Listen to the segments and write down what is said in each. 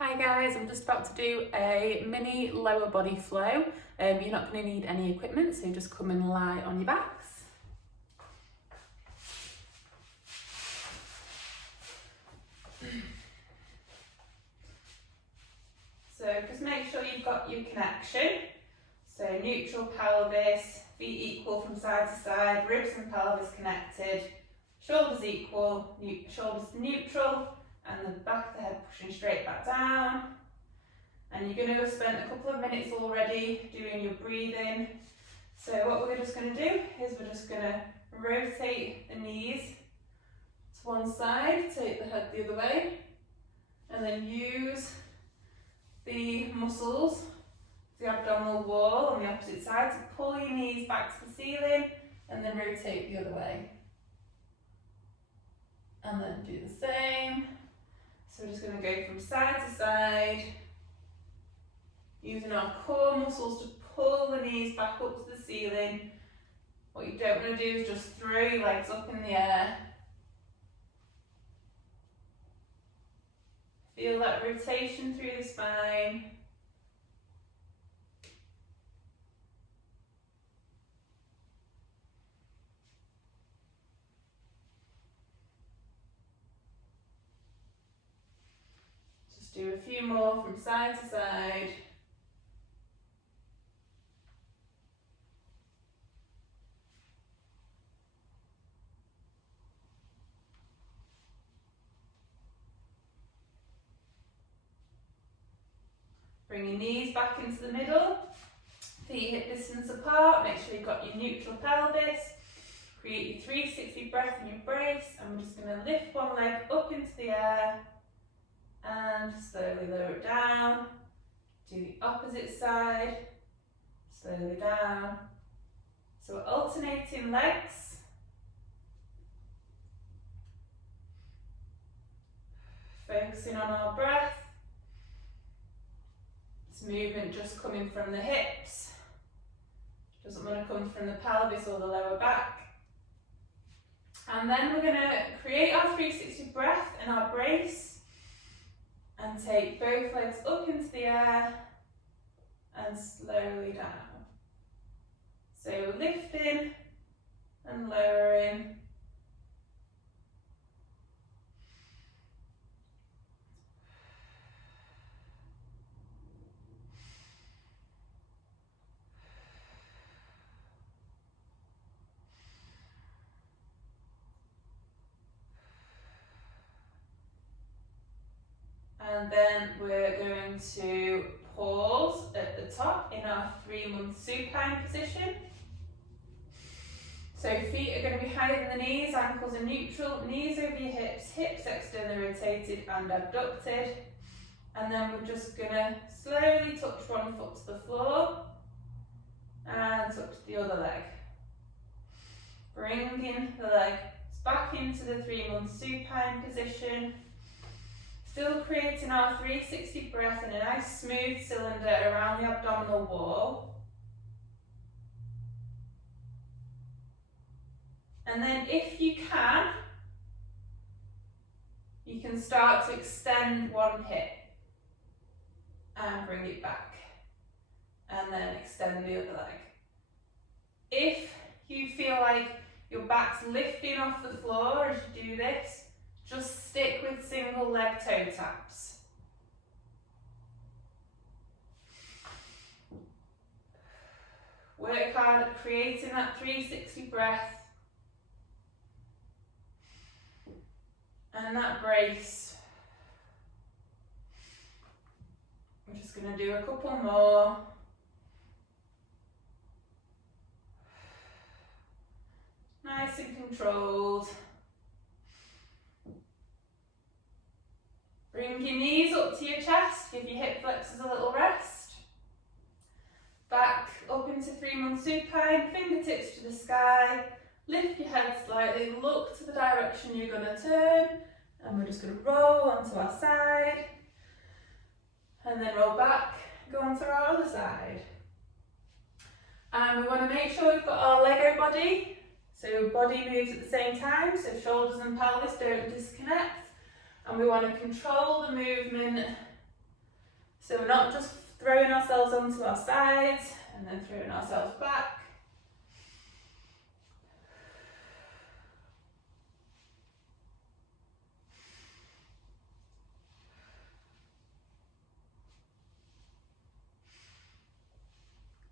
Hi guys, I'm just about to do a mini lower body flow. You're not going to need any equipment, so just come and lie on your backs. So just make sure you've got your connection. So neutral pelvis, feet equal from side to side, ribs and pelvis connected, shoulders equal, shoulders neutral, and the back of the head pushing straight back down. And you're going to have spent a couple of minutes already doing your breathing. So what we're just going to do is we're just going to rotate the knees to one side, take the head the other way, and then use the muscles, the abdominal wall on the opposite side to pull your knees back to the ceiling, and then rotate the other way. And then do the same. So we're just going to go from side to side, using our core muscles to pull the knees back up to the ceiling. What you don't want to do is just throw your legs up in the air. Feel that rotation through the spine. Just do a few more from side to side. Bring your knees back into the middle, feet hip distance apart, make sure you've got your neutral pelvis, create your 360 breath in your brace, and we're just going to lift one leg up into the air and slowly lower it down. Do the opposite side, slowly down. So we're alternating legs. Focusing on our breath. Movement just coming from the hips, doesn't want to come from the pelvis or the lower back. And then we're going to create our 360 breath in our brace and take both legs up into the air and slowly down. So lifting and lowering. And then we're going to pause at the top in our 3-month supine position. So feet are going to be higher than the knees, ankles are neutral, knees over your hips, hips externally rotated and abducted. And then we're just going to slowly touch one foot to the floor and touch the other leg. Bringing the legs back into the 3-month supine position. Still creating our 360 breath in a nice smooth cylinder around the abdominal wall. And then if you can start to extend one hip and bring it back. And then extend the other leg. If you feel like your back's lifting off the floor as you do this, just stick with single leg toe taps. Work hard at creating that 360 breath and that brace. I'm just going to do a couple more. Nice and controlled. Bring your knees up to your chest, give your hip flexors a little rest. Back up into 3-month supine, fingertips to the sky. Lift your head slightly, look to the direction you're going to turn. And we're just going to roll onto our side. And then roll back, go onto our other side. And we want to make sure we've got our Lego body. So body moves at the same time, so shoulders and pelvis don't disconnect. And we want to control the movement So we're not just throwing ourselves onto our sides and then throwing ourselves back.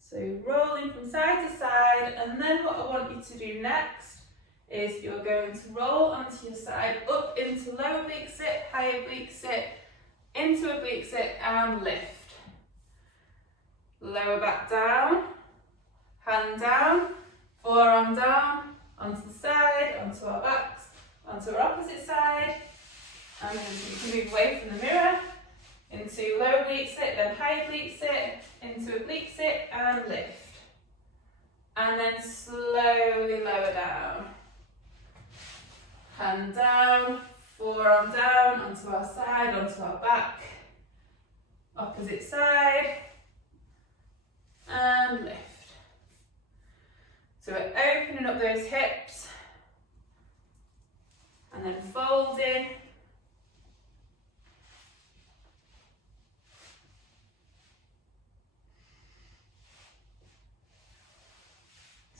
So rolling from side to side, and then what I want you to do next is you're going to roll onto your side, up into lower oblique sit, high oblique sit, into oblique sit and lift. Lower back down, hand down, forearm down, onto the side, onto our backs, onto our opposite side, and then you can move away from the mirror, into low oblique sit, then high oblique sit, into oblique sit and lift. And then slowly lower down. Hand down, forearm down, onto our side, onto our back, opposite side, and lift. So we're opening up those hips, and then folding.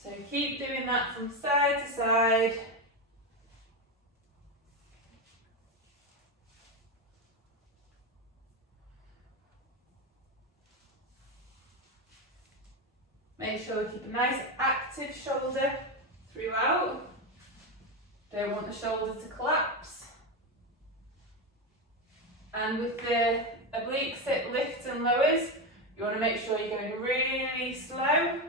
So keep doing that from side to side. Make sure we keep a nice active shoulder throughout. Don't want the shoulder to collapse. And with the oblique sit lifts and lowers, you want to make sure you're going really slow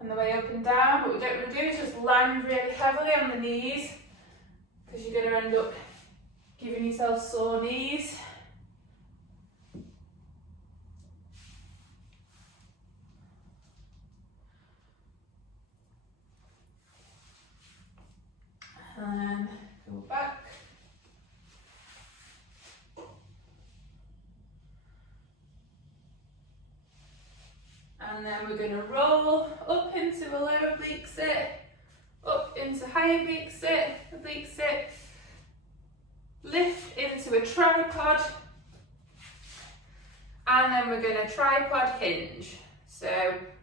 on the way up and down. What we don't want to do is just land really heavily on the knees, because you're going to end up giving yourself sore knees. And go back. And then we're going to roll up into a low oblique sit, up into high oblique sit, lift into a tripod, and then we're going to tripod hinge. So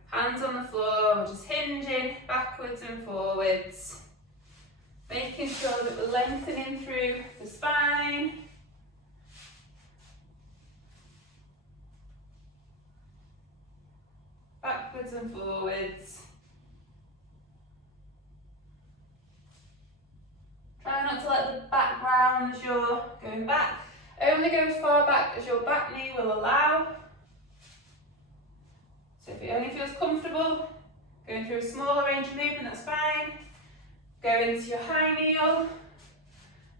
hands on the floor, we're just hinging backwards and forwards, making sure that we're lengthening through the spine. Backwards and forwards. Try not to let the back round as you're going back. Only go as far back as your back knee will allow. So if it only feels comfortable, going through a smaller range of movement, that's fine. Go into your high kneel,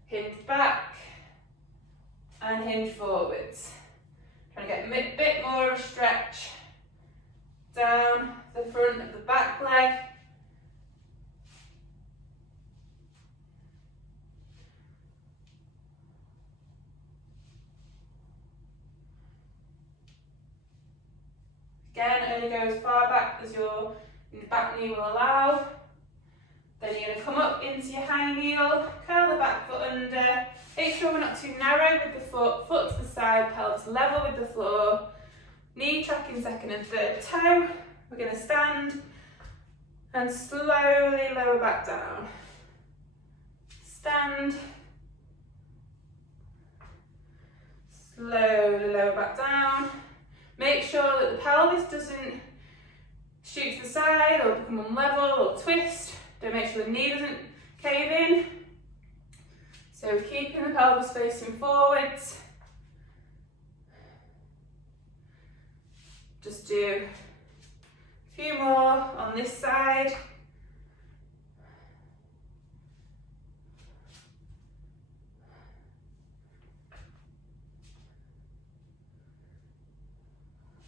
hinge back, and hinge forwards. Try to get a bit more of a stretch down the front of the back leg. Again, only go as far back as your back knee will allow. Then you're going to come up into your high kneel, curl the back foot under. Make sure we're not too narrow with the foot to the side, pelvis level with the floor. Knee tracking second and third toe. We're going to stand and slowly lower back down. Stand. Slowly lower back down. Make sure that the pelvis doesn't shoot to the side or become unlevel or twist. Don't make sure the knee doesn't cave in. So keeping the pelvis facing forwards. Just do a few more on this side.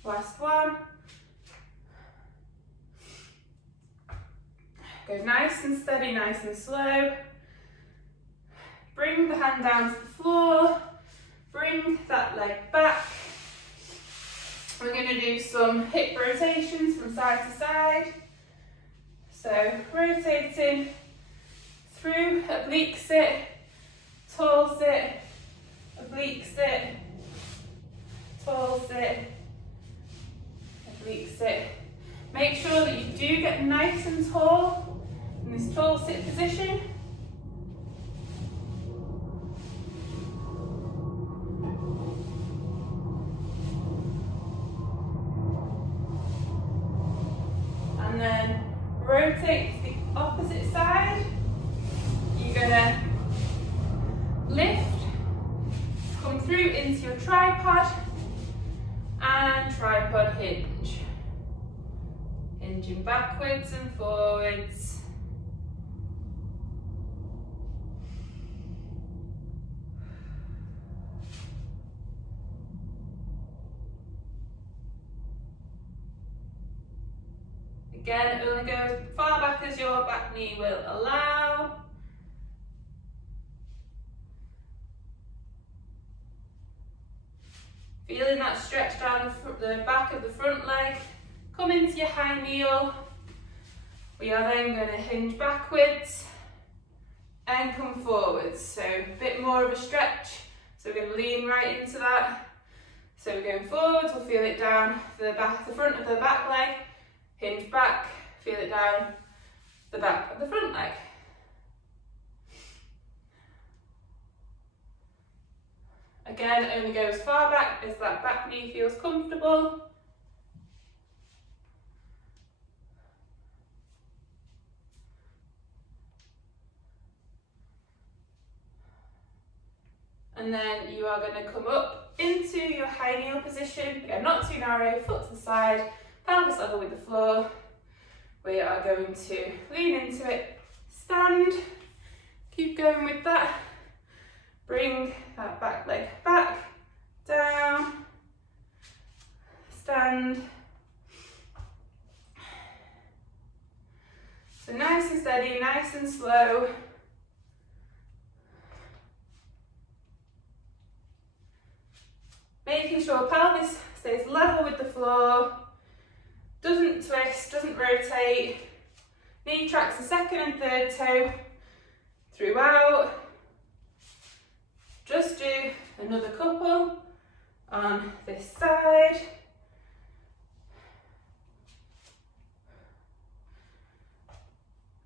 Last one. Go nice and steady, nice and slow. Bring the hand down to the floor. Bring that leg back. We're going to do some hip rotations from side to side. So rotating through oblique sit, tall sit, oblique sit, tall and tall in this tall sit position. And then rotate to the opposite side. You're going to lift, come through into your tripod and tripod hinge. Hinging backwards and forwards. Again, only go as far back as your back knee will allow. Feeling that stretch down the back of the front leg. Come into your high kneel. We are then going to hinge backwards and come forwards. So a bit more of a stretch. So we're going to lean right into that. So we're going forwards, we'll feel it down the front of the back leg. Hinge back, feel it down the back of the front leg. Again, only go as far back as that back knee feels comfortable. And then you are going to come up into your high kneel position. Again, not too narrow, foot to the side, pelvis level with the floor. We are going to lean into it, stand, keep going with that. Bring that back leg back, down, stand. So nice and steady, nice and slow. Making sure pelvis stays level with the floor, doesn't twist, doesn't rotate. Knee tracks the second and third toe throughout. Just do another couple on this side.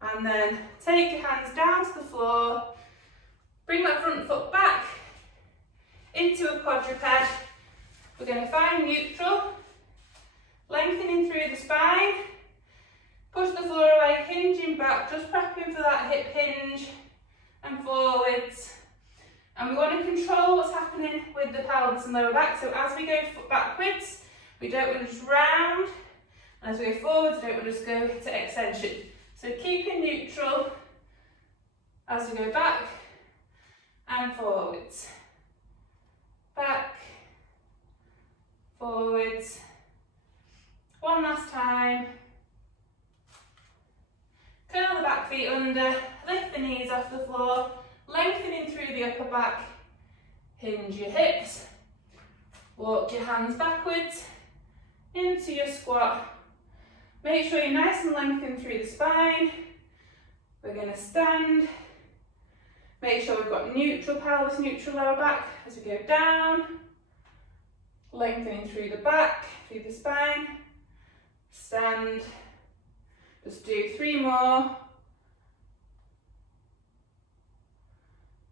And then take your hands down to the floor, bring that front foot back into a quadruped. We're going to find neutral, lengthening through the spine, push the floor away, hinging back, just prepping for that hip hinge and forwards. And we want to control what's happening with the pelvis and lower back. So as we go backwards, we don't want to just round. And as we go forwards, we don't want to just go to extension. So keeping neutral as we go back and forwards. Back, forwards. One last time. Curl the back feet under, lift the knees off the floor, lengthening through the upper back, hinge your hips, walk your hands backwards into your squat. Make sure you're nice and lengthened through the spine. We're going to stand. Make sure we've got neutral pelvis, neutral lower back as we go down. Lengthening through the back, through the spine. Stand. Just do 3 more.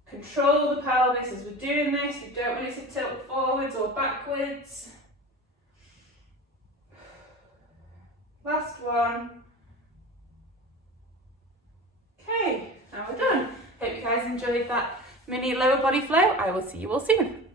Control the pelvis as we're doing this. You don't want it to tilt forwards or backwards. Last one. Okay, now we're done. Hope you guys enjoyed that mini lower body flow. I will see you all soon.